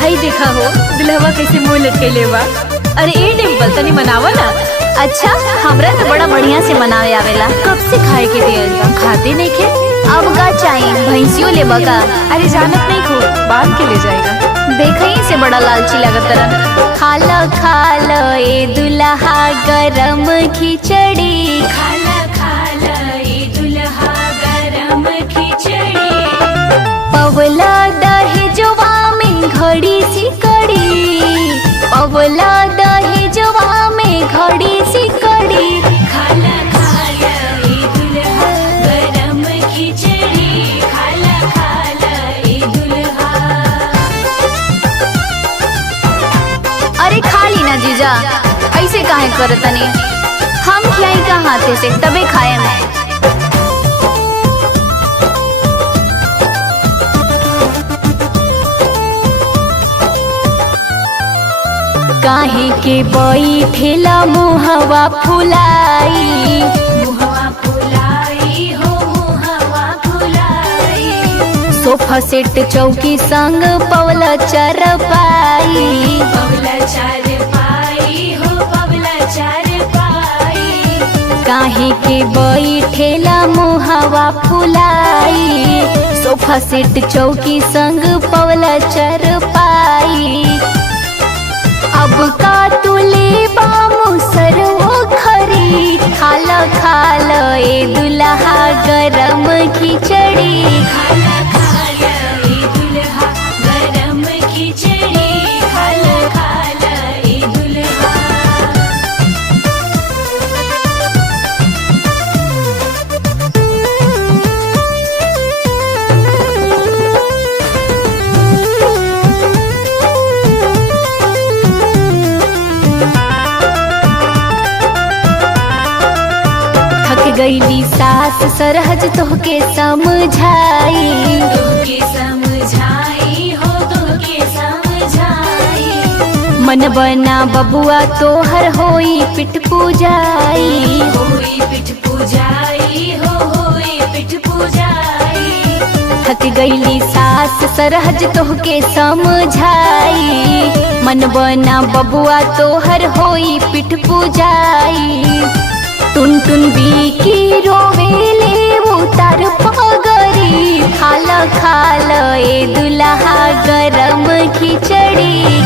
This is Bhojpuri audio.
हई देखा हो दुल्हवा कैसे मुंह लटकेले बा। अरे ए डिम्पल तनी मनावा ना। अच्छा हमरा तो बड़ा बढ़िया से मनावे आवेला। कब से खाए के दियल बा खाते नहीं खे। अब का चाहिए भैंसियों ले बका। अरे जानत नहीं खो बांध के ले जाएगा। देखई से बड़ा लालची लगत रहा। खाला खाला ए दुल्हा गरम खिचड़ी। खाला खाला ए दुल्हा गरम खिचड़ी। पवला दहेजवा में घड़ी सी कड़ी। पवला दहेजवा में घड़ी सी कड़ी। खाला खाला ए दुल्हा गरम खिचड़ी। खाला खाला ए दुल्हा। अरे खा ली ना जीजा, ऐसे काहे करतनी। हम खियाई का हाथे से तबे खाए मैं। काहे के बैठेला मुहवा फुलाई। मुहवा फुलाई हो मुहवा फुलाई। सोफा सेट चौकी संग पवला चरपाई। पवला चार पाई हो पवला चार पाई। काहे के बैठेला मुहवा फुलाई। सोफा सेट चौकी संग पवला चरपाई। अब का तुले बामुसर वो खरी। खाला खाला ए दुल्हा गरम खिचड़ी। खाला खाला ए दुल्हा गरम खिचड़ी। खाला खाला ए दुल्हा। गईली सास सरहज तोहके समझाई। तोहके समझाई हो तोहके समझाई। मन बना बबुआ तोहर होई पिठ पूजाई। होई पिठ पूजाई हो होई पिठ पूजाई। थक गईली सास सरहज तोहके समझाई। मन बना बबुआ तोहर होई पिठ पूजाई। टुन टुन बीकी रोवेले उतार पगरी। खाला खाला ए दुल्हा गरम खिचड़ी।